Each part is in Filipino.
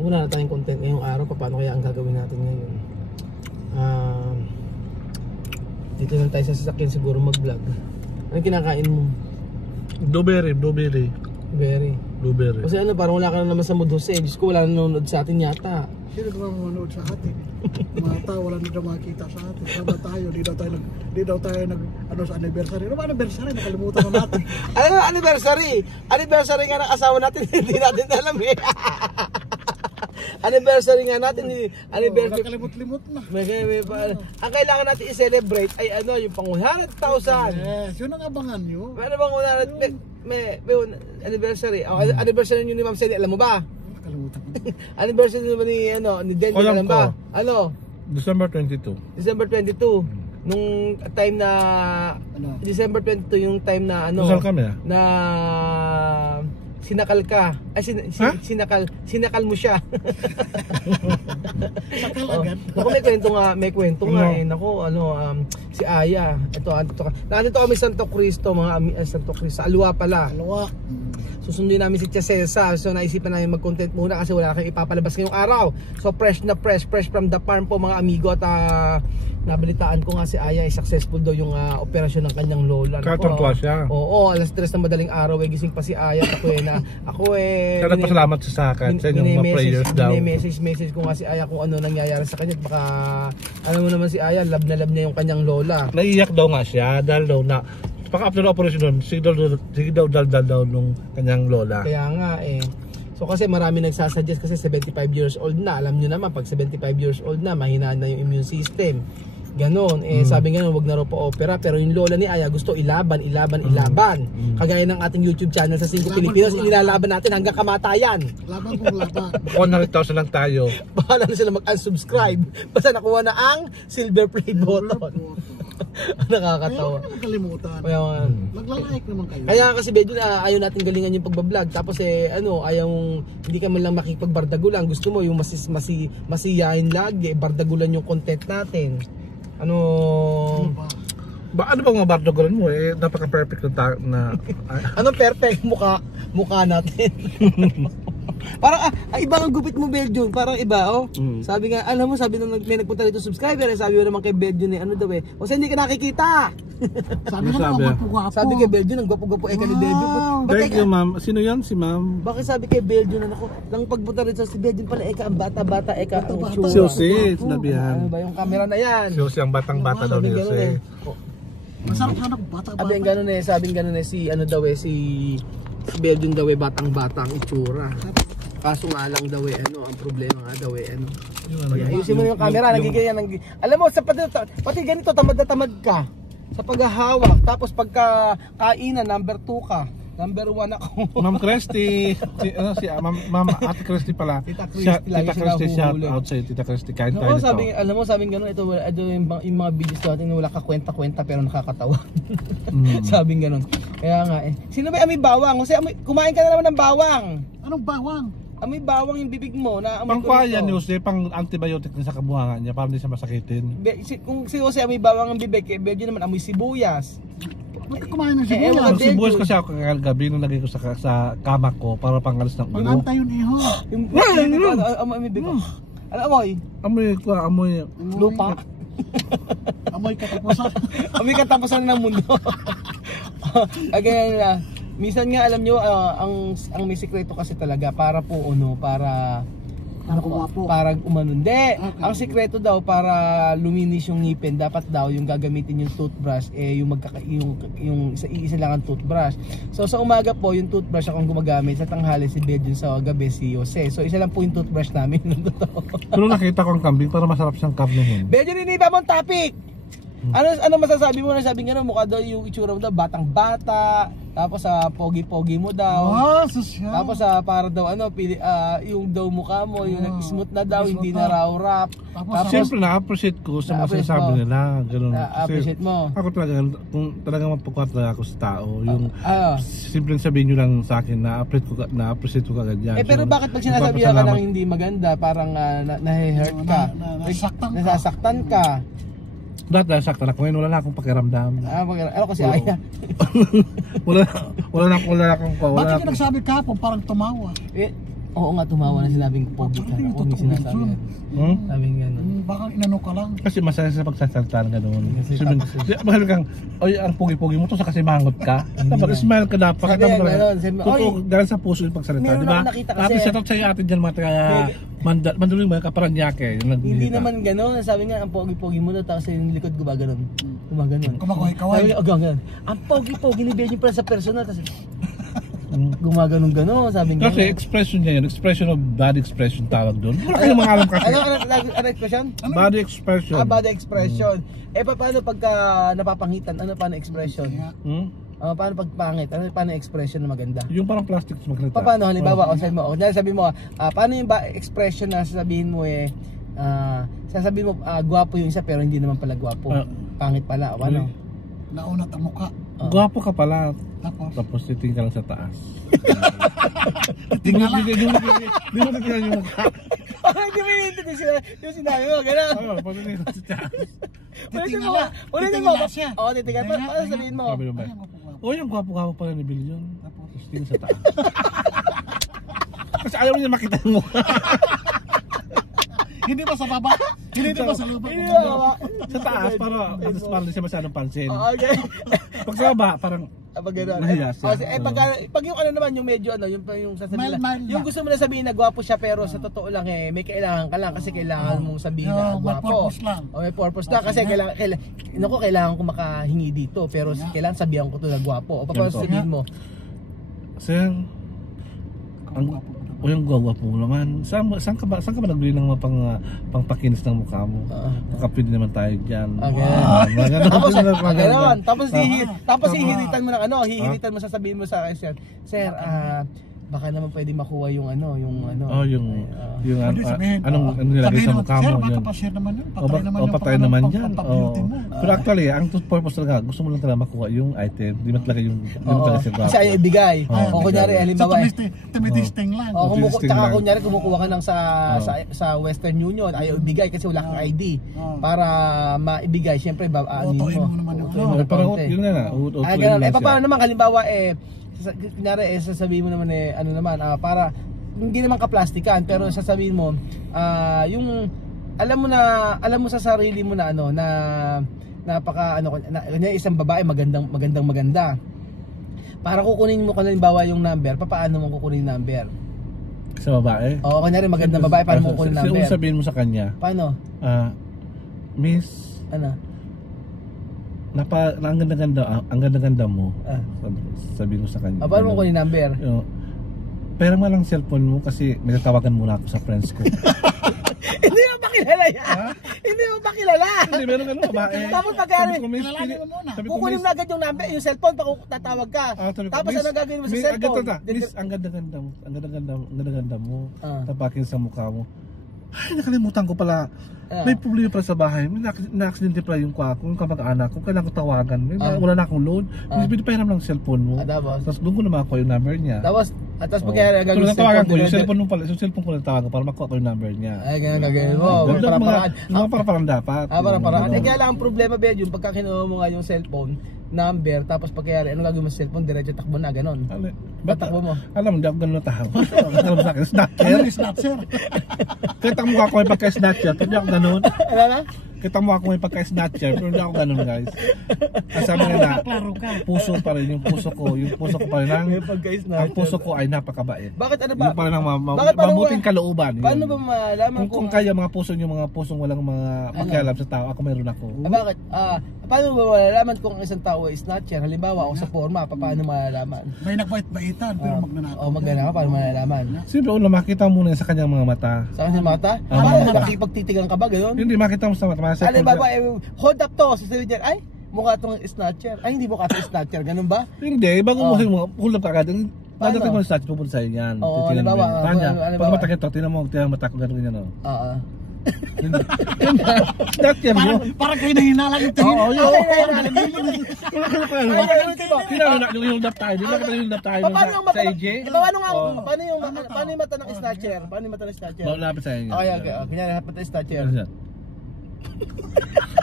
wala na tayong content ngayong araw. Paano kaya ang gagawin natin ngayon? Dito lang tayo sa sasakyan siguro mag-vlog. Anong kinakain mo? Blueberry. Berry. Blueberry. Kasi ano, parang wala ka na naman sa mood, Jose. Diyos ko, wala na nanonood sa atin yata. Sino naman manonood sa atin? Mga tao, wala na makikita sa atin. Sama tayo, di daw tayo nag, ano, sa anniversary. Ano ba anniversary? Nakalimutan na natin. Ano anniversary? Anniversary nga ng asawa natin, hindi natin alam eh. Anniversary nga natin, anniversary. Nakalimot-limot na. Ang kailangan natin i-celebrate ay ano, yung pang 100,000. Yes, yun ang abangan nyo. Ano bang 100? May anniversary. Anniversary nyo ni Ma'am Sally, alam mo ba? Nakalimutan ko. Anniversary naman ni Denny, alam ba? Ano? December 22. December 22. Nung time na Ano? December 22 yung time na ano Kusal kami na sinakal ka. Ay sinakal mo siya. Sakal agad. Naku, may kwento nga eh. Naku, ano si Aya. Nandito kami Santo Cristo, Santo Cristo. Alwa pala. Alawa. Susundin namin si Tia Cesa. So naisipan namin mag-content muna kasi wala kayong ipapalabas ngayong araw. So fresh from the farm po mga amigo. At nabalitaan ko nga si Aya ay successful daw yung operasyon ng kanyang lola. Katungtwa siya. Oo, alas 3 na madaling araw gising pa si Aya. Ako eh Kaya nagpasalamat sa akin sa inyong mga prayers daw. Message ko nga si Aya kung ano nangyayari sa kanya. Baka alam mo naman si Aya, love na love niya yung kanyang lola. Naiiyak daw nga siya dahil daw na pag after operation nun, sige daw dal nung kanyang lola. Kaya nga eh. So kasi marami nagsasuggest kasi 75 years old na. Alam niyo naman pag 75 years old na, mahina na yung immune system. Ganon, sabi nga wag na raw po opera, pero yung lola ni Aya gusto ilaban. Kagaya ng ating YouTube channel sa 5 Pilipinos, ilalaban natin hanggang kamatayan. Laban kung laban. 100,000 lang tayo. Bahala na sila mag-unsubscribe. Basta nakuha na ang silver play button. Nakakatawa. Ayaw naman kalimutan. Magla-like naman kayo. Kaya kasi medyo ayaw natin galingan yung pagbablog. Tapos ayaw hindi ka man lang makikipagbardagulan. Gusto mo yung masiyahin lagi, bardagulan yung content natin. Ano Ano bang mga bardagulan mo napaka-perfect na anong perfect mukha natin. Parang iba ang gupit mo, Belgium. Parang iba, oh. Sabi nga, alam mo, sabi nung may nagpunta dito subscriber, sabi mo naman kay Belgium ano daw eh. O hindi ka nakikita. Sabi nga naman gwapo-gwapo. Sabi kay Belgium, ang gwapo-gwapo ka ni Belgium. Thank you, ma'am. Sino yan? Si ma'am? Bakit sabi kay Belgium na ako, nang pagpunta rin sa si Belgium pala, ang bata-bata, ang itsura. Si Jose, sinabihan. Ano ba yung camera na yan? Si Jose, ang batang-bata daw ni Jose. Masarap sana bata-bata. Sabi ganun eh, si ano daw eh, si Belgium daw eh, batang-bata ang itsura. Kaso nga lang daw eh, ang problema nga daw eh, ayusin mo yung camera, nagiging alam mo, pati ganito, tamad na tamad ka sa paghahawak, tapos pagka kainan, number 2 ka, number 1 ako. Ma'am Christy, Ma'am Ate Christy pala. Tita Christy, shout out sa Tita Christy, kain tayo nito. Alam mo, sabi gano'n, ito yung mga videos natin na wala ka kwenta-kwenta pero nakakatawa. Sabi gano'n. Kaya nga eh. Sino ba amoy bawang? Kasi kumain ka na naman ng bawang. Anong bawang? Amoy bawang yung bibig mo na amoy pangkwaya ni Jose, pang antibiotic na sa kabuhangan niya para hindi siya masakitin. Kung si Jose amoy bawang ang bibig, Belgium naman amoy sibuyas. Ba't kumain ng sibuyas? Ang sibuyas kasi ako kagabi nung lagay ko sa kama ko para pangalis ng ulo. Pang-anta yun iho. Amoy bibig ko. Ano amoy? Amoy Lupa. Amoy katapusan. Amoy katapusan ng mundo. Ganyan na. Minsan nga alam nyo, ang may sikreto kasi talaga para po para umanundi. Okay. Ang sikreto daw para luminis yung ngipin, dapat daw yung gagamitin yung toothbrush yung isa lang ang toothbrush. So sa umaga po yung toothbrush akong gumagamit, sa tanghali si Belgium, sa gabi si Jose. So isa lang po yung toothbrush namin. Pero nakita ko ang kambing para masarap siyang karnehin. Belgium, iniba mong topic. Ano masasabi mo na sabi nga mukha daw yung itsura mo daw batang-bata, tapos pogi-pogi mo daw. Social. Tapos para daw yung daw mukha mo, yung smooth na daw, hindi na raw rap. Tapos siyempre na-appreciate ko sa mga sinasabi nila, gano'n. Na-appreciate mo. Ako talaga, kung talagang mapagkakata ako sa tao, yung simpleng sabihin nyo lang sa akin, na-appreciate ko kagad yan. Pero bakit pag sinasabi ka ng hindi maganda, parang nahe-hurt ka, nasasaktan ka? Dahil sakta na, ngayon wala na akong pakiramdam. Ano kasi Aya? wala na akong Bakit ka nagsabi kahapon parang tumawa? Oo nga, tumawa na sinabing pogi ka. Ako may sinasabi yan. Sabing gano'n. Baka inano ka lang. Kasi masaya sa pagsasalita ng gano'n. Kasi Sabihin, tapos- di, mahal kang, oy, ang pogi-pogi mo to sa kasi mangot ka. Dapat smile ka dapat. Sabi yan, gano'n. Sabi, Totoo, oy, dahil sa puso yung pagsalita, meron di ba? akong nakita kasi- Tapos shout out sa'yo atin dyan mga taga Mandaluy mga kaparanyake. hindi naman gano'n. Sabi nga, ang pogi-pogi mo daw, tapos yung likod gumaganon. Gumaganon. Kumakuhay-kaway. Sabi niya, gano'n. Ang pogi-pogi ni Benji pala sa personal. Tapos, gumaganon gano'n. Sabi nga. Kasi expression niya yun, expression of body expression tawag doon. Wala kayong mga alam kasi. Ano expression? Body expression. Body expression. Paano pagka napapangitan? Ano paano expression? Paano pag pangit? Ano paano expression na maganda? Yung parang plastic sa magkita. Paano halimbawa, sabi mo, paano yung expression na sasabihin mo sasabihin mo gwapo yung isa pero hindi naman pala gwapo. Pangit pala. Ano? Naunat ang mukha. Gwapo ka pala. Tapos titingin ka lang sa taas. Di mo titingnan yung mukha. Hindi mo yung sinabi mo, gano'n. Oo, patingin ka sa taas. Titingnan lang siya. Oo, titingnan. Paano sabihin mo? Sabi mo ba? O yung gwapo-gwapo pala ni Billion. Tapos tingin sa taas. Kasi ayaw niya makita yung mukha. Hindi ba sa baba? Hindi ba sa lubak? Hindi ba? Sa taas, parang siya masyadong pansin. Okay. Pag sa baba, parang Pag gano'n. nahiya siya. Pag yung ano naman, yung medyo ano, yung sasabihin Mild yung lang. gusto mo na sabihin na gwapo siya pero sa totoo lang may kailangan ka lang kasi kailangan mong sabihin na May gwapo. purpose lang. O may purpose lang kasi kailangan ko makahingi dito pero kailangan sabihan ko to na gwapo. O paano sabihin mo? Sir, o yung gwapo mo naman. Saan ka ba nagbili ng mga pangpakinis ng mukha mo? Makapili naman tayo dyan. Tapos hihiritan mo ng ano, hihiritan mo sasabihin mo sa akin, sir, baka naman pwede makuha yung ano, yung Pwede sabihin, anong nilagay sa mukha mo. Sir, baka pa-share naman yun. Patay naman yan. Pang-beauty mo. Pero actually, ang purpose talaga, gusto mo lang talaga makuha yung item. Di mo talaga yung siya gwapo. Kasi ayaw ibigay. O kunyari, halimbawa, tumitisting lang. Kunyari kumukuha ka ng sa Western Union, ayaw ibigay kasi wala kang ID. Para maibigay, syempre, Utuin mo naman yung ano. Parang yun na nga. Paano naman, halimbawa, kunyari, sasabihin mo naman ano naman, para hindi naman kaplastikan pero sasabihin mo yung alam mo sa sarili mo na ano na napaka isang babae maganda para kukunin mo halimbawa yung number, paano mo kukunin yung number sa babae? Oo, kunyari magandang babae, paano mo kukunin yung number? Sabihin mo sa kanya, paano? Miss, ano? ang ganda-ganda mo. Sabihin mo sa kanya. Paano mo kukunin yung number? Pero nga lang cellphone mo kasi may tatawagan muna ako sa friends ko. Hindi mo pa kilala yan. Hindi mo pa kilala. Hindi, meron ano babae. Tapos pagkari, Kilalanin mo muna. kukunin mo agad yung number, yung cellphone, tatawag ka. Tapos ano gagawin mo sa cellphone? Miss, ang ganda-ganda mo. Tapakin sa mukha mo. Ay, nakalimutan ko pala. May problema pala sa bahay. May na-accidente pala yung kamag-anak ko. Kailangan ko tawagan. Wala na akong load. Pinapahiram lang cellphone mo. Tapos doon ko na makuha yung number niya. Tapos pagkaya gagawin yung cellphone ko, yung cellphone ko na tawagan para makuha ko yung number niya. Ay, ganyan gagawin mo. Para-paraan dapat. Para-paraan. Kaya lang ang problema, Benjo, pagka kinuha mo nga yung cellphone number, tapos pagkayari, ano gagawin mo sa cellphone, diretso takbo na, ganon. Takbo mo. Alam mo, hindi ako ganun tahawa. Alam mo sa akin, snatcher. Kita mo ako may pagka-snatcher, pero hindi ako ganun. Ano na? Kita mo ako may pagka-snatcher, pero hindi ako ganun, guys. Kasi sabi nga na, puso pa rin, yung puso ko pa rin, ang puso ko ay napakabait. Bakit ano ba? Yung pa rin ang mabuting kalooban. Paano ba malaman kung kaya mga pusong walang mga pakialam sa tao, ako mayroon ako. Bakit? Paano ba malalaman kung isang tao ay snatcher? Halimbawa, ako sa forma, paano malalaman? May nagbait-baitan pero magnanakaw. Magnanakaw, paano malalaman? Siyempre, makita mo muna sa kanyang mga mata. Sa kanyang mata? Nakipagtitigan ka ba, gano'n? Hindi, makita mo sa mata. Halimbawa, hold up to, sasabihin niya, ay, mukha itong snatcher. Ay, hindi mukha itong snatcher, ganun ba? Hindi, bago mo hold up ka agad. Dadating mo sa snatcher, pupunta sa'yo yan. Oo, halimbawa. Pag matakit to, tinan mo mata ko gano'n yan. Oo. Snatcher mo. Parang kayo nahinalang yung tingin. Oo, yun. Yung hold up tayo. Di ba yung hold up tayo sa AJ? Paano yung mata ng snatcher? Paano yung mata ng snatcher? Malapit sa'yo yan. Okay. Kanya lahat mata ng snatcher.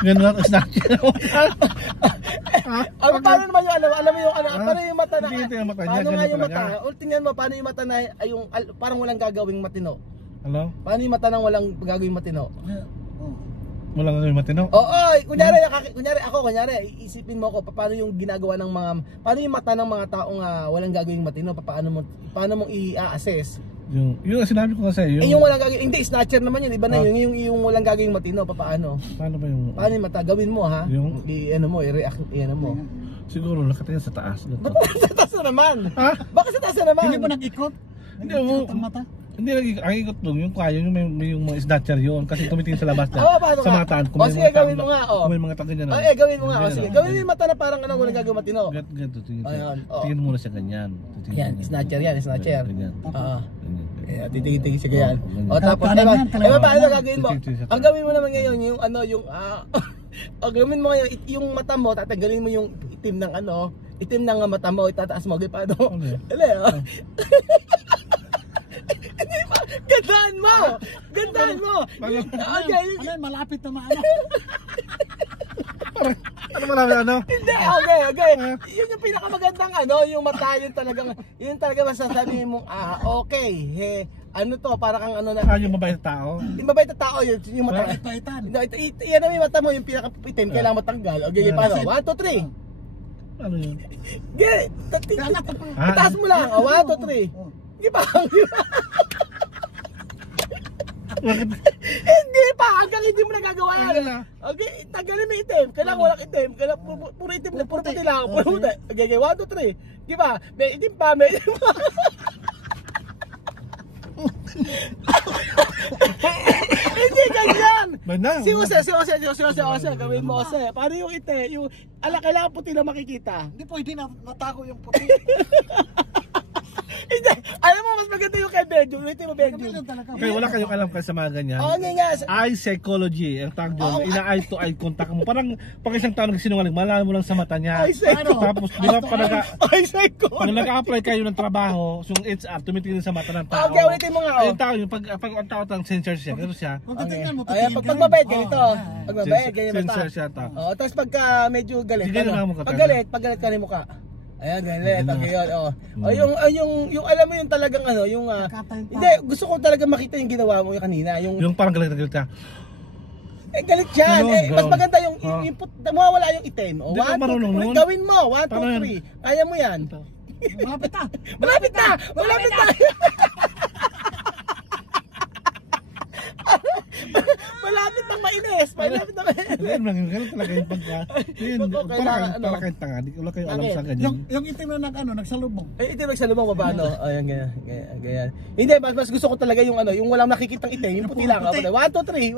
Ganun ang snatcher. Paano naman yung alam mo yung paano yung mata na? Hindi, yung mata niya, Paano nga ganun yung talaga. mata? O tingnan mo, paano yung mata na yung parang walang gagawing matino? Ano? Paano yung mata nang walang gagawing matino? Wala nga yung matino. Oo, kunyari iisipin mo ako paano yung ginagawa ng mga paano yung mata ng mga taong walang gagawing matino, paano mo i-assess? Yung sinabi ko kasi, Yung walang gagawing, hindi snatcher naman yun, iba na yung walang gagawing matino, paano? Paano ba yung... Paano yung mata? Gawin mo ha? I-ano mo, i-react, i-ano mo. Siguro nakatingin sa taas. Ba't sa taas na naman? Ha? Bakit sa taas na naman? Hindi mo nag-ikot? Hindi mo. Ang mata? Hindi, ang ikot doon, yung kaya, yung mga snatcher yun, kasi tumitingin sa labas na, Paano sa ka? mataan. O sige, gawin mo nga, Kung may mga tangin yan. gawin mo nga, sige. Gawin mo yung mata na parang walang gagawing matino. Ganito, tingin Ayan, siya. Tingin muna siya ganyan. Yan, snatcher yan, snatcher. Ganyan. Oo. Ganyan. Titingin sige yan. O tapos, Talagang yan, paano gagawin mo? Titingin siya. Ang gawin mo naman ngayon, yung gawin mo ngayon, yung mata mo, tatanggalin mo yung itim ng mata mo, itataas mo, paano? Ano yan? Gandaan mo! Okay. Ano, malapit na maano. Ano marami ano? Hindi, okay. Yun yung pinakamagandang yung mata, yun talaga masasabi mong, okay, ano to, para kang Yung mabait na tao? yung mabait na tao, yung mata. Paitan. Yan ang yung mata mo, yung pinakapitim, kailangan matanggal. Okay, paano? 1, 2, 3. Ano yun? Itaas mo lang, 1, 2, 3. Hindi pa. Hindi pa, hanggang hindi mo nagagawa yan. Okay, tanggalin mo itim. Kailangan walang itim. Kailangan puro itim, puro puti lang. Puro puti. Okay, 1, 2, 3. Di ba? May itim pa, may itim pa. Hindi ganyan. Si Jose, gawin mo Jose. Paano yung itim? Yung kailangan puti na makikita. Hindi pwede na natago yung puti. Hindi. Alam mo, mas maganda yung kay Benjo. Ulitin mo, Benjo. Kaya wala kayong alam kasi sa mga ganyan. Oo, nga. Eye psychology, ang tawag doon, ina-eye to eye contact mo. Parang pag isang tao nagsinungaling, malaman mo lang sa mata niya. Eye psycho. Tapos, di ba, Eye psycho. pag nag-apply kayo ng trabaho, yung HR, tumitingin sa mata ng tao. Okay, ulitin mo nga. Ay, yung tao, pag ang tao ng sensor siya, gano'n siya. Kung titingnan mo, Ayan, pag mabait, ganito. Pag mabait, ganyan mata. Sensor siya tao. Oo, tapos pagka medyo galit. Hindi na mo Pag galit ka rin mukha. Ayan, galit. Okay, yun. Yung alam mo yung talagang yung hindi, gusto ko talaga makita yung ginawa mo yung kanina. Yung parang galit na galit ka. Galit yan. Mas maganda yung mawawala yung itim. Hindi ka marunong nun. Gawin mo. 1, 2, 3. Kaya mo yan. malapit na. Malapit na! Malapit nang mainis. Malapit na mainis. Ganun talaga yung pagka. Para kayong tanga. Wala kayong alam sa ganyan. Yung itim na nagsalubong. Itim nagsalubong pa ba? Ayan, ganyan. Hindi, mas gusto ko talaga yung yung walang nakikitang itim. Yung puti lang. 1, 2, 3.